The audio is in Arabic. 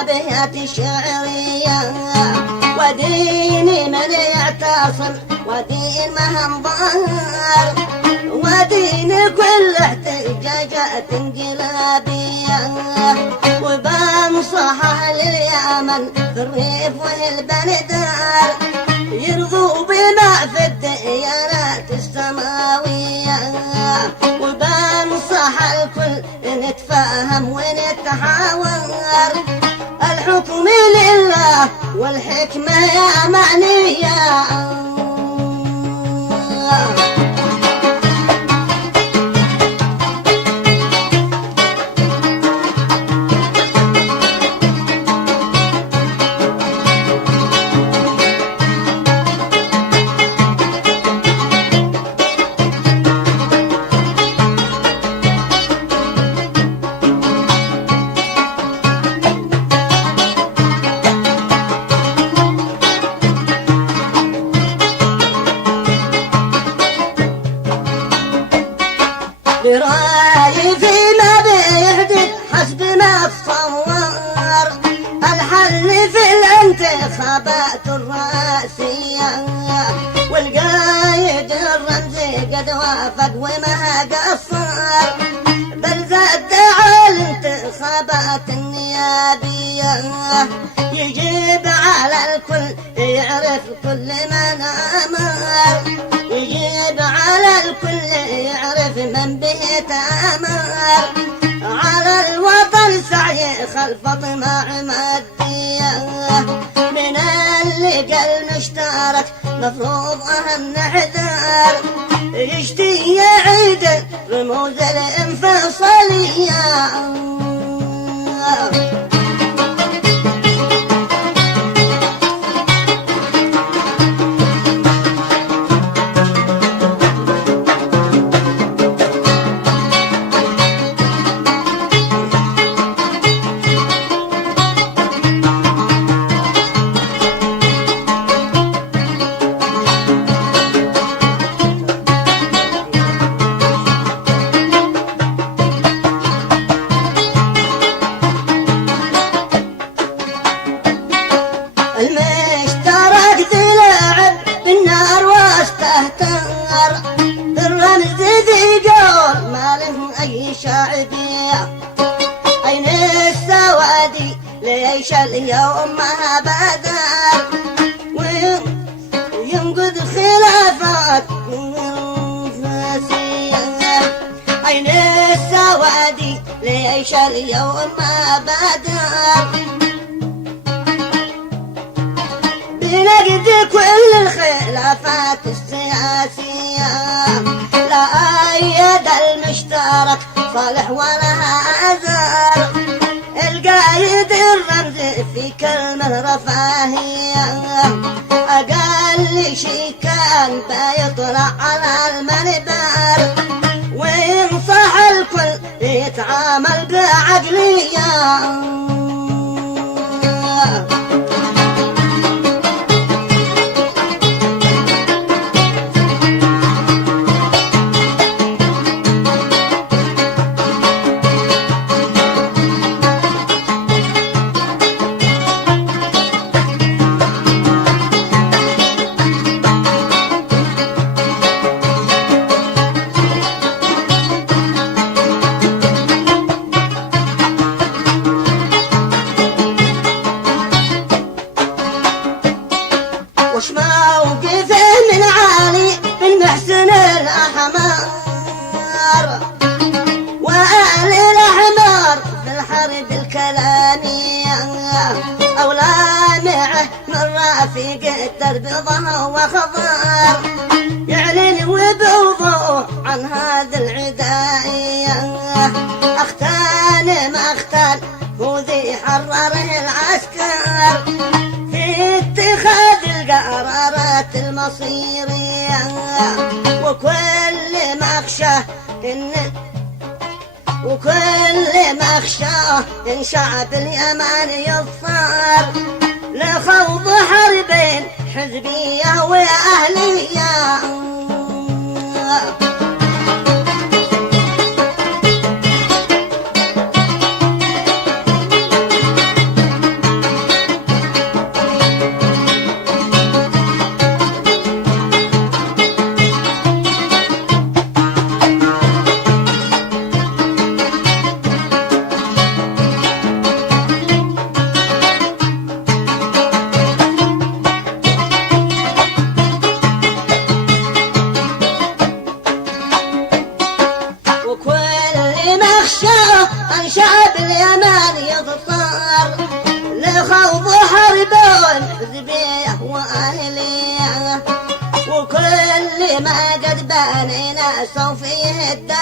وبهات شعرية وديني من يعتصم ودين ما انظهر ودين كل احتجاجات انقلابية وبنصح لليمن في الريف والبلدان يرضوا بما في الديانات السماوية وبنصح الكل نتفاهم ونتحاور الحكم لله والحكمة يا معنية برأيي فيما بيحدث حسب ما تصور الحل في الانتخابات الرئاسية والقايد الرمزي قد وافق وما قصر بل زاد على الانتخابات النيابية يجيب على الكل يعرف كل من أمر يجيب على الكل يعرف من به تأمر على الوطن سعي خلف طمع مادية من اللقى المشترك مفروض أهم نحذر يشتي يعيد رموز الانفصالية المشترك تلعب بالنار واستهتر بالرمز ذي قول ما له أي شعبية أين السوادي ليش اليوم ما بدر وينقذ خلافات فاسية أين السوادي ليش اليوم ما بدر بنقد كل الخلافات السياسية لا أيد المشترك صالح ولا أزر القايد الرمز في كلمة رفاهية أقل شي كان بيطلع على المنبر وينصح الكل يتعامل بعقلية وش موقفه من عالي من محسن الأحمر وآل الأحمر في الحرب الكلامية أولى معه من رافق الدرب ضه وخضر يعلن وبوضوح عن هذا العدائية أختان ما أختان هو ذي حرره العسكر في اتخاذ القرارات المصيرية وكل ما أخشاه إن شعب اليمن يضطر لخوض حربين حزبية وأهلية أن شعب اليمن يضطر لخوض حرب حزبيه وأهليه، وكل ما قد بنينا سوف يهد